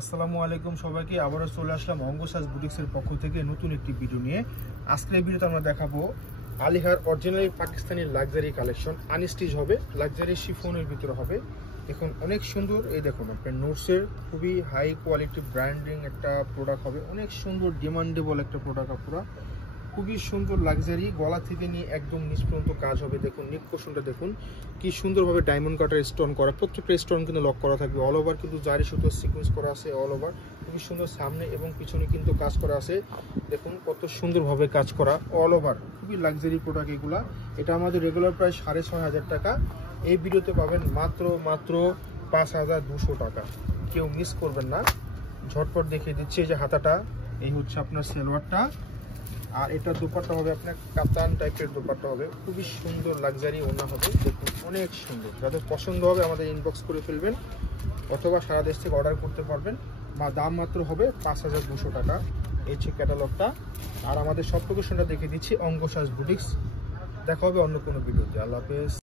আসসালামু আলাইকুম সবাইকে। আবারও চলে আসলাম অঙ্গসাজ বুটিক্সের পক্ষ থেকে নতুন একটি ভিডিও নিয়ে। আজকের এই ভিডিওতে আমরা দেখাবো আলিহার originally Pakistani luxury collection. Unstitch হবে, লাক্সারি শিফনের ভিতরে হবে। দেখুন অনেক সুন্দর। এই দেখুন আপনার নোটসের খুবই হাই কোয়ালিটি ব্র্যান্ডিং একটা প্রোডাক্ট হবে। অনেক সুন্দর ডিমান্ডেবল একটা প্রোডাক্ট আপনারা, খুবই সুন্দর লাক্সারি। গলা থেকে নিয়ে একদম নিচ পর্যন্ত কাজ হবে। দেখুন নেক পোর্শনটা দেখুন কি সুন্দরভাবে ডায়মন্ড কাটার স্টোন করা, প্রত্যেকটা স্টোন কিন্তু লক করা থাকবে। অল ওভার কিন্তু জারি সুতো সিকোয়েন্স করা আছে অল ওভার, খুবই সুন্দর। সামনে এবং পিছনে কিন্তু কাজ করা আছে। দেখুন কত সুন্দরভাবে কাজ করা অল ওভার, খুবই লাক্সারি প্রোডাক্ট এগুলা। এটা আমাদের রেগুলার প্রায় 6,500 টাকা। এই ভিডিওতে পাবেন মাত্র 5,200 টাকা। কেউ মিস করবেন না, ঝটপট দেখিয়ে দিচ্ছি। এই যে হাতাটা, এই হচ্ছে আপনার সালোয়ারটা, আর এটা দোপাট্টা হবে আপনার কাতান টাইপের দোপাট্টা হবে, খুবই সুন্দর লাক্সারি ওড়না হবে। দেখুন অনেক সুন্দর। যাদের পছন্দ হবে আমাদের ইনবক্স করে ফেলবেন, অথবা সারা দেশ থেকে অর্ডার করতে পারবেন। বা দাম মাত্র হবে 5,200 টাকা। এই হচ্ছে ক্যাটালগটা। আর আমাদের সব লোকেশনটা দেখে দিচ্ছি অঙ্গসাজ বুটিক্স। দেখা হবে অন্য কোনো ভিডিওতে। আল্লাহ হাফেজ।